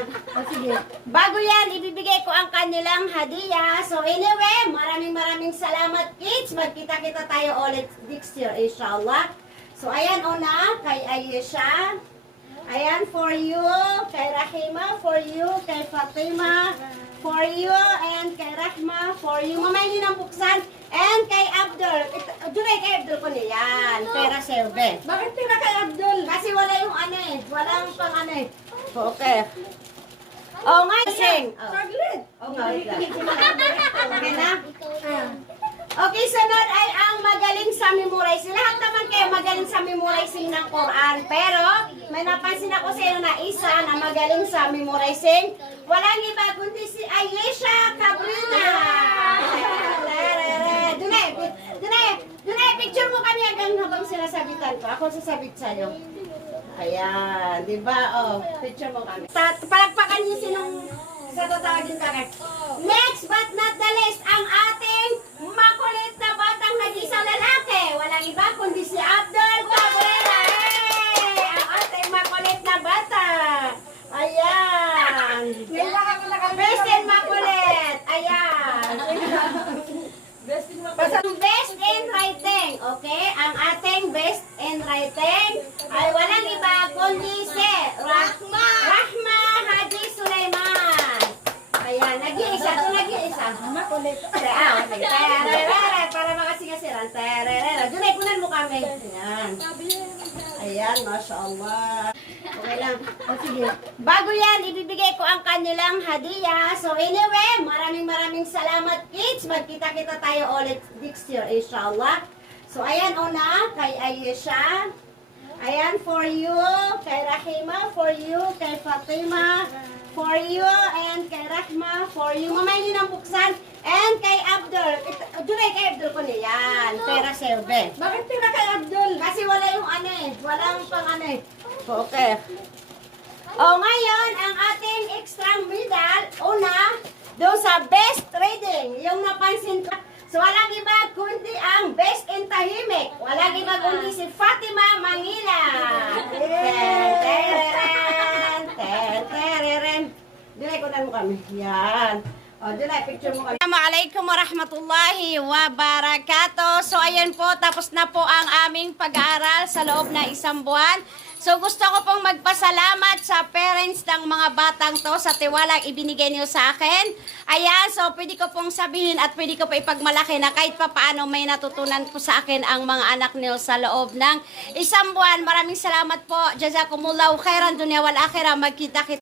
lang. O sige. Bago yan, ibibigay ko ang kanilang hadiah. So anyway, maraming salamat kids. Magkita-kita tayo ulit next year, inshallah. So ayan, una, kay Ayesha. Ayan, for you. Kay Rahima, for you. Kay Fatima, for you. And kay Rahma, for you. Mamaya nyo nang buksan. And kay Abdul. Dunay kay Abdul ko niyan. Kay Raselbe. Bakit tira kay Abdul? Kasi wala yung ano eh. Walang pang ano eh. Okay. Oh, nga sing. Oh. Saglit. Oh, nga. Okay na? Okay, sunod ay ang magaling sa memorizing. Lahat naman kayo magaling sa memorizing ng Quran. Pero, may napansin ako sa iyo na isa na magaling sa memorizing. Walang iba kundi si Ayesha Cabrina. Dunay, picture mo kami hanggang habang sinasabitan ko. Ako sasabit sa'yo. Ayan, di ba? Oh, picture mo kami. Palagpakan niyo sinong tatawagin kami. Next but not the least, ang ating makulit na batang nag-isang lalaki. Walang iba kundi si Abdul Cabrera. Hey! Ang ating makulit na bata. Ayan. Best in makulit. Ayan. Best in writing. Okay? Ang ating best in writing ay walang iba kundi si Rahma Haji Sulaiman. Ayan, nag-iisa. Ito nag-iisa. Makulit. Tererere, para makasigaseran. Tererere. Dunay, kunan mo kami. Ayan. Ayan, mashallah. Okay lang. O sige. Bago yan, ibibigay ko ang kanilang hadiah. So anyway, maraming salamat kids. Magkita-kita tayo ulit next year, inshallah. So ayan, una, kay Ayesha. Ayan, for you. Kay Rahima, for you. Kay Fatima, for you. And kay Rahma, for you. Mamaya nyo nang buksan. And kay Abdul. Dunay kay Abdul ko niyan. Kay Raselbe. Bakit tira kay Abdul? Kasi wala yung ano eh. Walang pang ano eh. Okay. O ngayon, ang ating extra medal, una, doon sa best reading. Yung napansin ko. So walang iba kundi ang best in tahimik. Walang iba kundi si Fatima Mangila. Tereren. Dilay ko na mo kami. Yan. O, dilay, picture mo kami. Assalamualaikum warahmatullahi wabarakatuh. So ayan po, tapos na po ang aming pag-aaral sa loob ng isang buwan. So gusto ko pong magpasalamat sa parents ng mga batang to sa tiwalang ibinigay niyo sa akin. Ayan, so pwede ko pong sabihin at pwede ko pa ipagmalaki na kahit pa paano may natutunan po sa akin ang mga anak niyo sa loob ng isang buwan. Maraming salamat po. Jazakumullahu khairan dunya wal akhirah. Magkita-kita